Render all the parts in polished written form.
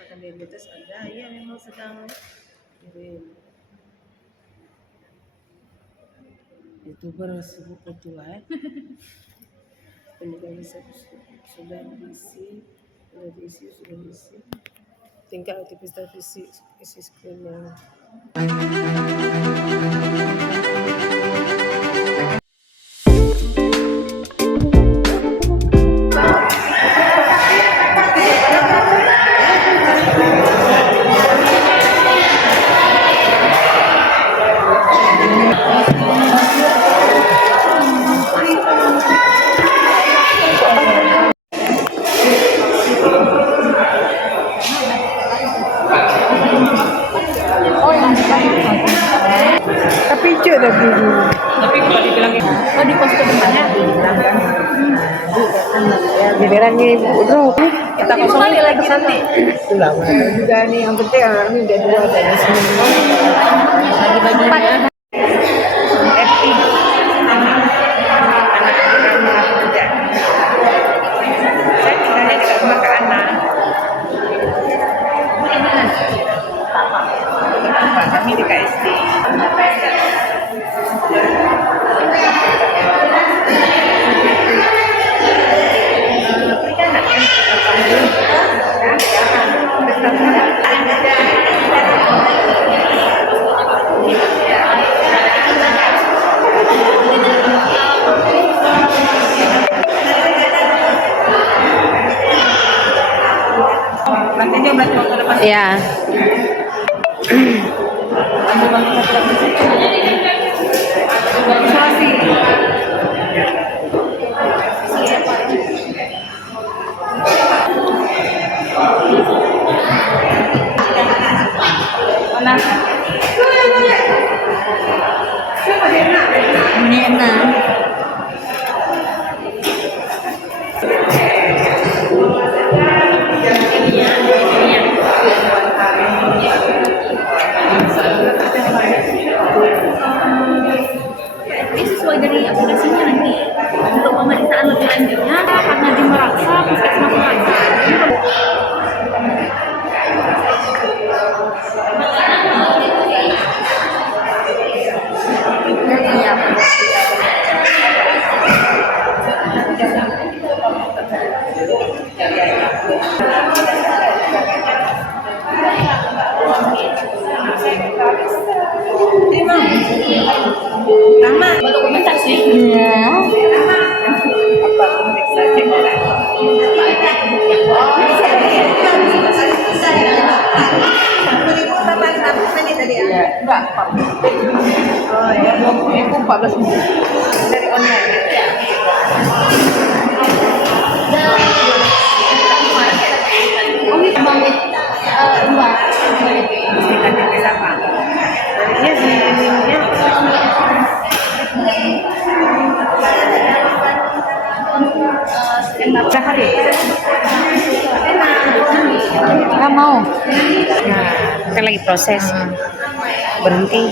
mengatakan diabetes ada, ya memang sedang kirim. Youtuber sibuk betul ya. Ini bisa sudah diisi. Tinggal aktivitas isi screennya. Tapi cuy tapi kalau dibilang di pos depannya gilirannya ibu bro kita kosong lagi sana pulang juga nih yang penting ini udah dua dari semua bagi-baginya happy saya tinggalnya dekat rumah ke anak kami di KSD ya. Sesuai dari aplikasinya nanti untuk pemeriksaan lebih lanjutnya karena di Meraksa puskesmas Meraksa dokumentasi ya enggak 14 dari online ya. Sehari nggak mau kita lagi proses berhenti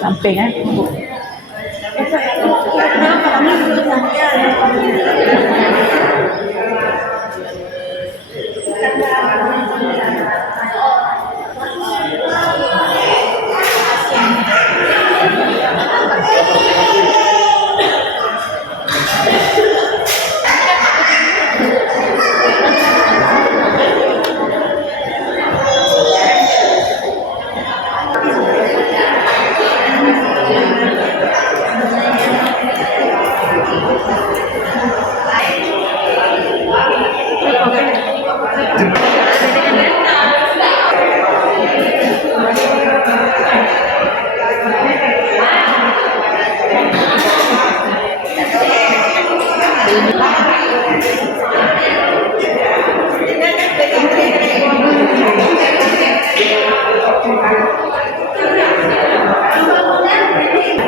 sampai kan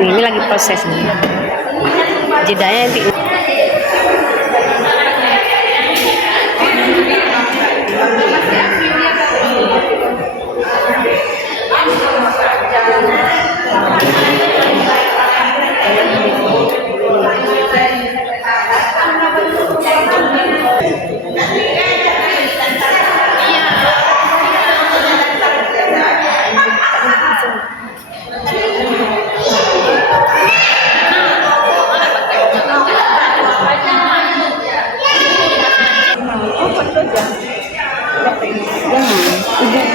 Ini lagi proses nih. Jedanya nanti.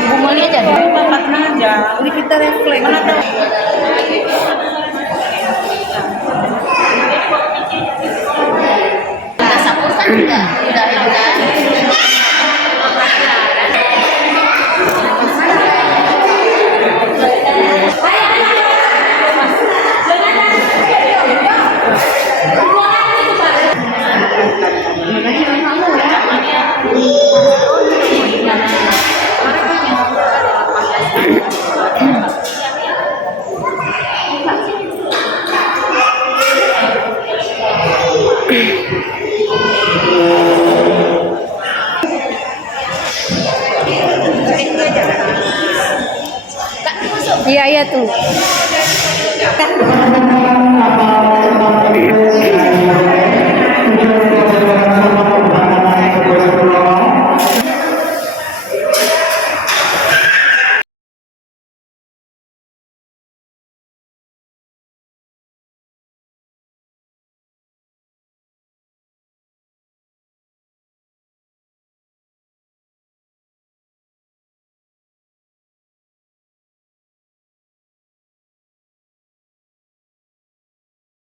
Bumali aja deh. Aja. Ini kita refleks. Mana tahu. Kita sapu kan udah. Iya tuh.